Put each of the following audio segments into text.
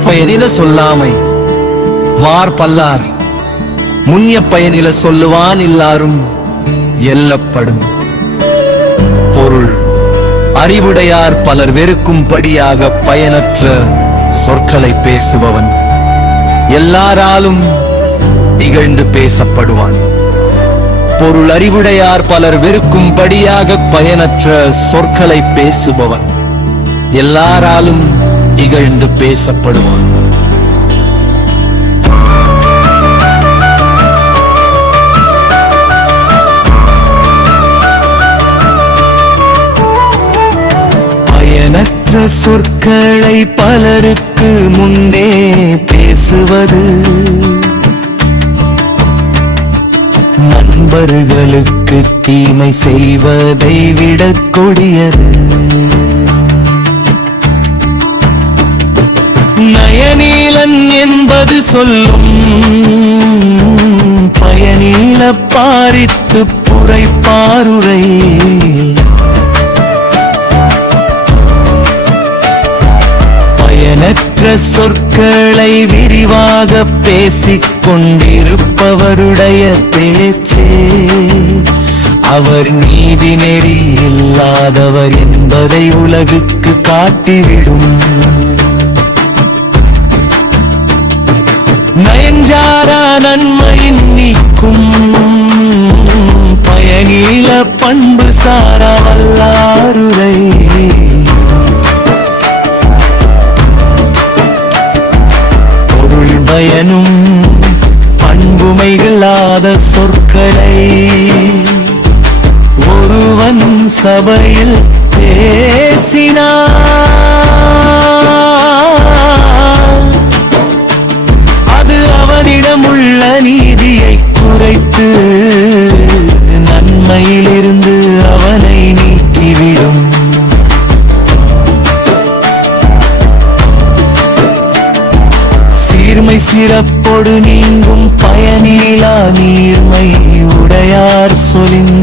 பொருள் பயனில சொல்லாமை வார்பல்லார் முன்னிய பயனில சொல்லுவான் எல்லாரும் எல்லப்படும். பொருள் அறிவுடையார் பலர் வெறுக்கும்படியாக பயனற்ற சொற்களை பேசுபவன் எல்லாராலும் இகழ்ந்து பேசப்படுவான். பொருள் அறிவுடையார் பலர் வெறுக்கும்படியாக பயனற்ற சொற்களை பேசுபவன் எல்லாராலும் இகழ்ந்து பேசப்படுவான். பயனற்ற சொற்களை பலருக்கு முன்னே பேசுவது நண்பர்களுக்கு தீமை செய்வதை விட கொடியது. நயநீலன் என்பது சொல்லும் பயனீல பாரித்து புரைப்பாருரை. பயனற்ற சொற்களை விரிவாக பேசிக் கொண்டிருப்பவருடைய பேச்சே அவர் நீதி நெறி இல்லாதவர் என்பதை உலகுக்கு காட்டிவிடும். நயஞ்சாரா நன்மையின் நீக்கும் பயனீல பண்பு சாரா வல்லாருரை. பொருள் பயனும் பண்புமைகளாத சொற்களை ஒருவன் சபையில் பேசினார் அது அவனிடமுள்ள நீதியை குறைத்து நன்மையிலிருந்து அவனை நீக்கிவிடும். சீர்மை சிறப்போடு நீங்கும் பயனிலா நீர்மை உடையார் சொலின்.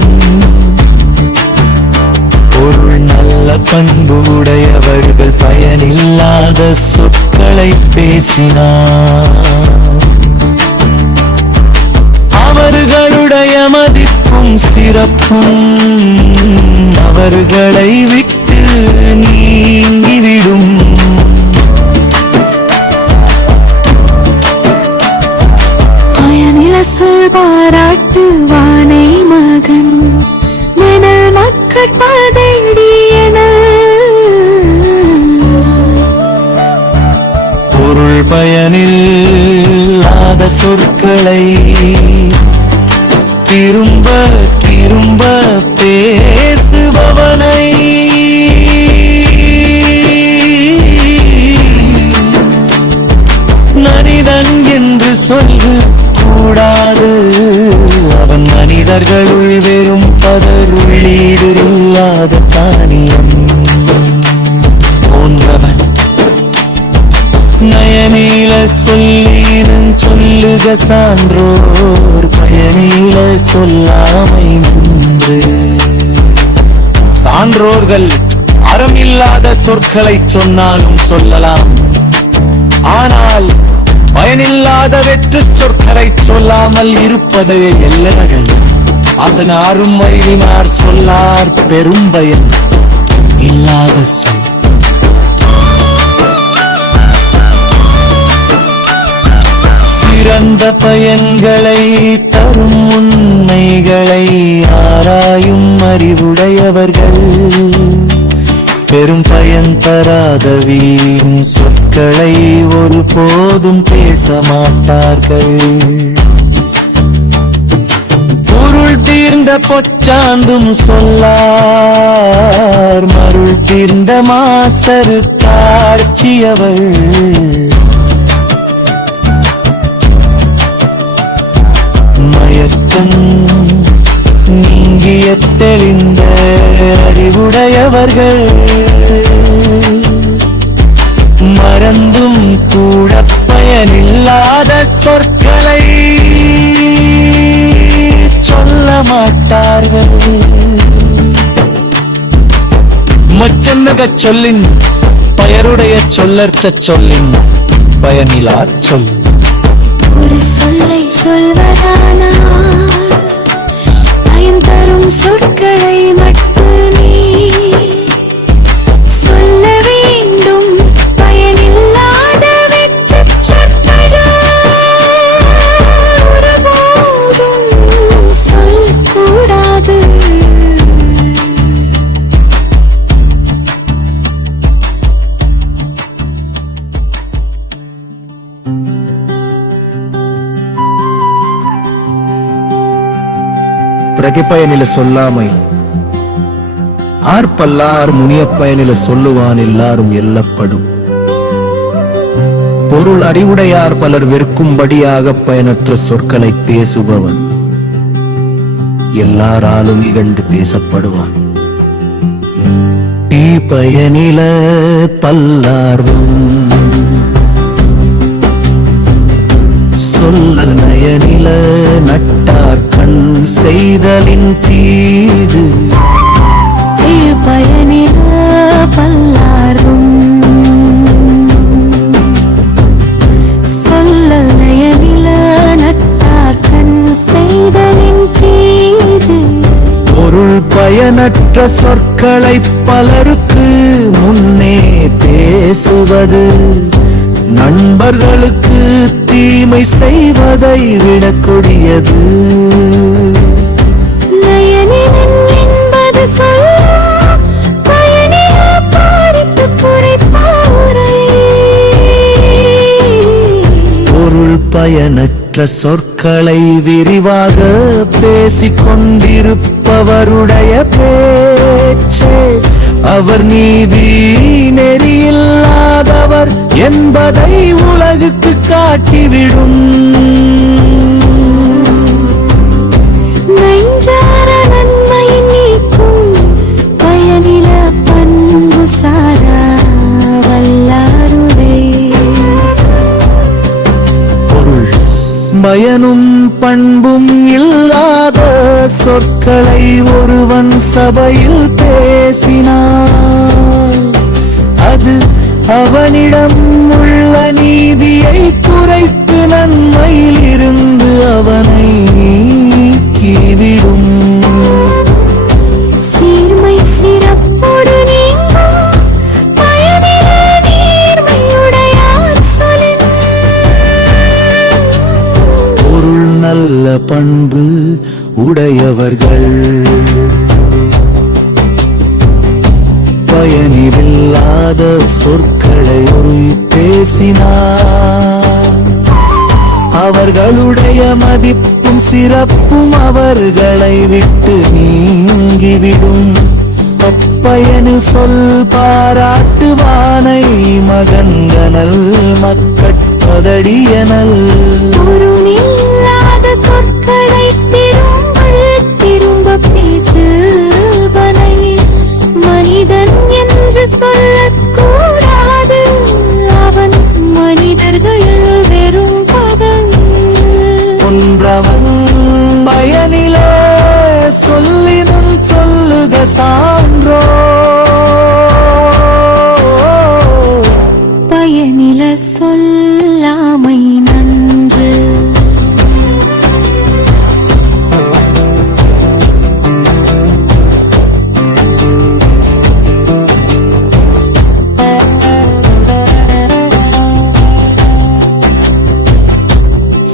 பொருள் நல்ல பண்பு உடையவர்கள் பயனில்லாத சொற்களை பேசினார் அவர்களுடைய மதிப்பும் சிறப்பும் அவர்களை விட்டு நீங்கிவிடும். சொல் பாராட்டுவானை மகன் மணல் மக்கட்பாதைடியன. பொருள் பயனில்லாத சொற்களை திரும்ப திரும்ப பேசுபவனை மனிதன் என்று சொல்லு கூடாது. அவன் மனிதர்களுள் வெறும் பதருள்ளீரில்லாத தானியம் போன்றவன். நயநீல சொல்லீனும் சொல்லுக சான்றோர் பயனீல சொல்லாமை நின்று. சான்றோர்கள் அறமில்லாத சொற்களை சொன்னாலும் சொல்லலாம், ஆனால் பயனில்லாத வெற்று சொற்களை சொல்லாமல் இருப்பதே எல்லனகள். அதனாரும் அறிவினார் சொல்லார் பெரும் பயன் இல்லாத சொல். சிறந்த பயன்களை தரும் உண்மைகளை ஆராயும் அறிவுடையவர்கள் பெரும் பயன் தராத வீண் சொற்களை ஒருபோதும் பேச மாட்டார்கள். பொருள் தீர்ந்த பொச்சாந்தும் சொல்லார் மருள் தீர்ந்த மாசரு காட்சியவள். மயக்கம் நீங்கிய தெளிந்த அறிவுடையவர்கள் மறந்தும் கூட பயனில்லாத சொற்களை சொல்ல மாட்டார்கள். மச்சன்னக சொல்லின் பயருடைய சொல்லற்ற சொல்லின் பயனிலா சொல். ஒரு சொல்லை சொல்வதானா பயன் தரும் சொற்களை மட்டும் நீ சொல்ல வேண்டும். பயனில்லாத வெற்று சொற்கள் ஒருபோதும் சொல்லக்கூடாது. பிரதிப்பயனில சொல்லாமை ஆர்ப்பல்லார் முனியப்பயனில சொல்லுவான் எல்லாரும் எல்லப்படும். பொருள் அறிவுடையார் பலர் வெறுக்கும்படியாக பயனற்ற சொற்களை பேசுபவன் எல்லாராலும் இகழ்ந்து பேசப்படுவான். பயனில பல்லார்வும் சொல்ல நயனில நட்டார் கண் செய்தலின் தீது. பயனில பல்லாரும் சொல்ல நயனில நட்டார் கண் செய்தலின் தீது. பொருள் பயனற்ற சொற்களை பலருக்கு முன்னே பேசுவது நண்பர்களுக்கு தீமை செய்வதை விட கொடியது. நயனிலன் என்பது சொல்லும் பயனில பாரித்து புரைப்பாரை. பொருள் பயனற்ற சொற்களை விரிவாக பேசிக் கொண்டிருப்பவருடைய பேச்சே அவர் நீதி நெறியில்லாதவர் என்பதை உலகுக்கு காட்டிவிடும். நெஞ்சார நன்மை நீக்கும் பயனில பண்பு சாரா வல்லாருவே. பொருள் பயனும் பண்பும் இல்லாத சொற்களை ஒருவன் சபையில் பேசினான் அது அவனிடம் உள்ள நீதியை குறைத்து நன்மையில் இருந்து அவனை நீக்கிவிடும். சீர்மை சிறப்போடு நீங்கும் பயனில நீர்மையுடையார் சொலின். பொருள் நல்ல பண்பு உடையவர்கள் பயனில்லாத சொற்களை பேசினார் அவர்களுடைய மதிப்பும் சிறப்பும் அவர்களை விட்டு நீங்கிவிடும். அப்பயனு சொல் பாராட்டுவானை மகன்கனல் மக்கட்பதடியனல். பொருளில்லாத சொற்களை திரும்ப பேசுவனை மனிதன் என்று சொல்லக்கூடாது. அவன் மனிதர்களில் வெறும் பகல். ஒன்றவன் பயனிலே சொல்லினும் சொல்லுக சான்றோ. பயனில சொல்லாமை நன்று.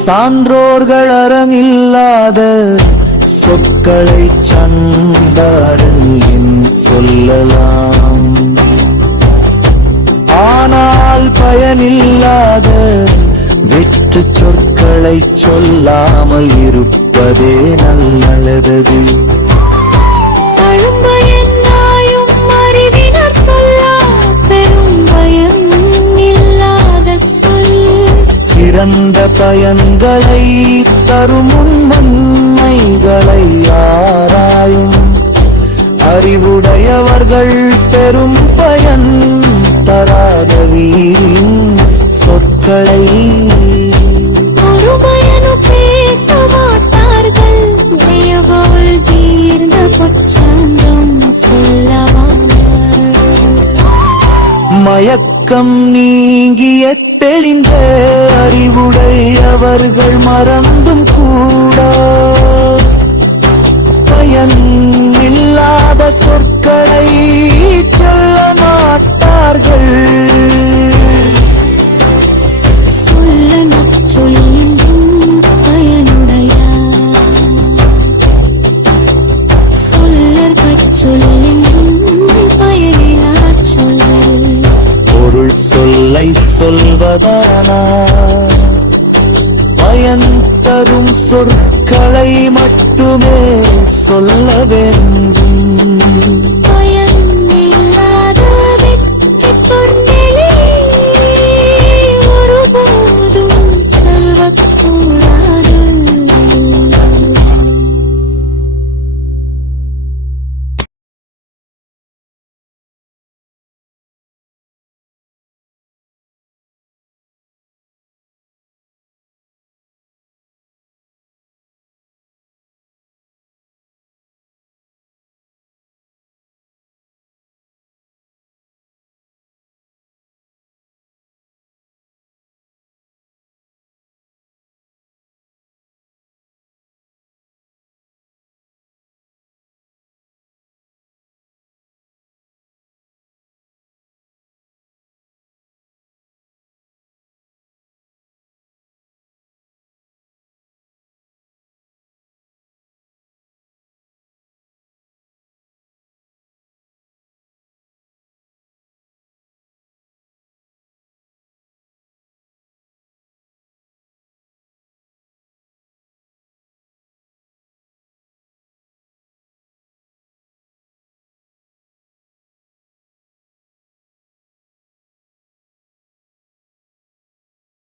சான்றோர்கள் அறமில்லாத சொற்களை சந்தாரன் சொல்லலாம். ஆனால் பயனில்லாத வெற்று சொற்களை சொல்லாமல் இருப்பதே நல்லது. பழம்பயன் நாயும் அறிவினர் சொல்லா பெரும் பயம் இல்லாத சொல். சிறந்த பயன்களை தரும் உண்மைகளை ஆராயும் அறிவுடையவர்கள் பெரும் பயன் தராத வீரின் சொற்களை ஒரு பயனும் பேச மாட்டார்கள். தயவோல் தீர்ந்த பட்சந்தம் சொல்லவார்கள். மயக்கம் நீங்கிய தெளிந்த அறிவுடையவர்கள் மறந்தும் கூட பயன் இல்லாத சொற்களை சொல்ல மாட்டார்கள். சொல்லச் சொல்லின்றும் பயனுடையார், சொல்லற்கச் சொல்லின்றும் பயனிலாச் சொல். பொருள் சொல்லை சொல்வதானால் பயன் தரும் சொற்களை மட்டுமே சொல்ல வேண்டும்.